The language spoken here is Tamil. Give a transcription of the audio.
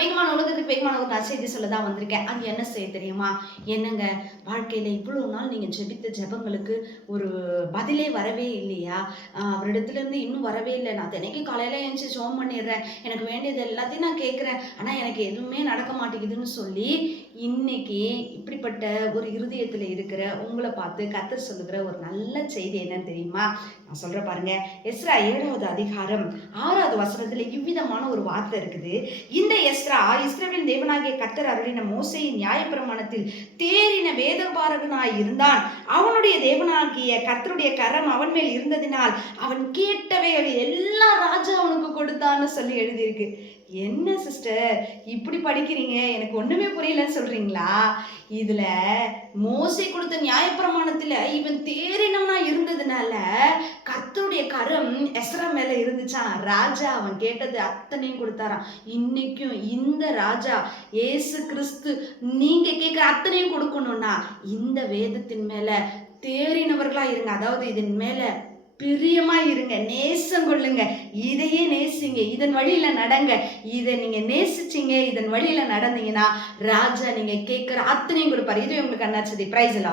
வேகமான உலகத்துக்கு வேகமான ஒரு நற்செய்தி சொல்ல தான் வந்திருக்கேன். அது என்ன செய்ய தெரியுமா? என்னங்க, வாழ்க்கையில இவ்வளோ நாள் நீங்க ஜெபித்த ஜெபங்களுக்கு ஒரு பதிலே வரவே இல்லையா? அவரிடத்துலேருந்து இன்னும் வரவே இல்லை. நான் தினைக்கும் காலையில எழுந்துச்சு ஜெபம் பண்ணிடுறேன். எனக்கு வேண்டியது எல்லாத்தையும் நான் கேட்குறேன். ஆனால் எனக்கு எதுவுமே நடக்க மாட்டேங்குதுன்னு சொல்லி, இன்னைக்கு இப்படிப்பட்ட ஒரு இருதயத்தில் இருக்கிற உங்களை பார்த்து கர்த்தர் சொல்லுகிற ஒரு நல்ல செய்தி என்னன்னு தெரியுமா? நான் சொல்றேன் பாருங்க. எஸ்றா 7வது அதிகாரம் 6வது வசனத்துல இவ்விதமான ஒரு வார்த்தை இருக்குது. இந்த எஸ்றா இஸ்ரவேலின் தேவனாகிய கர்த்தர் அருளின மோசேயின் நியாயப்பிரமாணத்தில் தேறின வேதபாரகனாய் இருந்தான். அவனுடைய தேவனாகிய கர்த்தருடைய கரம் அவன் மேல் இருந்ததினால் அவன் கேட்டவைகள் எல்லாம் ராஜா அவனுக்கு கொடுத்தான்னு சொல்லி எழுதியிருக்கு. என்ன சிஸ்டர் இப்படி படிக்கிறீங்க, எனக்கு ஒண்ணுமே புரியலன்னு சொல்றீங்களா? இதுல மோசே கொடுத்த நியாயப்பிரமாணத்துல இவன் தேறினவனா இருந்ததுனால கர்த்தருடைய கரம் எஸ்றா மேல இருந்துச்சான். ராஜா அவன் கேட்டது அத்தனையும் கொடுத்தாராம். இன்னைக்கும் இந்த ராஜா ஏசு கிறிஸ்து நீங்க கேட்கிற அத்தனையும் கொடுக்கணும்னா இந்த வேதத்தின் மேல தேறினவர்களா இருங்க. அதாவது இதன் மேல பிரியமா இருங்க, நேசம் கொள்ளுங்க, இதையே நேசிங்க, இதன் வழியில நடங்க. இதை நீங்க நேசிச்சீங்க, இதன் வழியில நடந்தீங்கன்னா ராஜா நீங்க கேட்கிற அத்தனையும் கொடுப்பாரு. இது உங்களுக்கு அண்ணாச்சதி. பிரைஸ் எல்லாம்.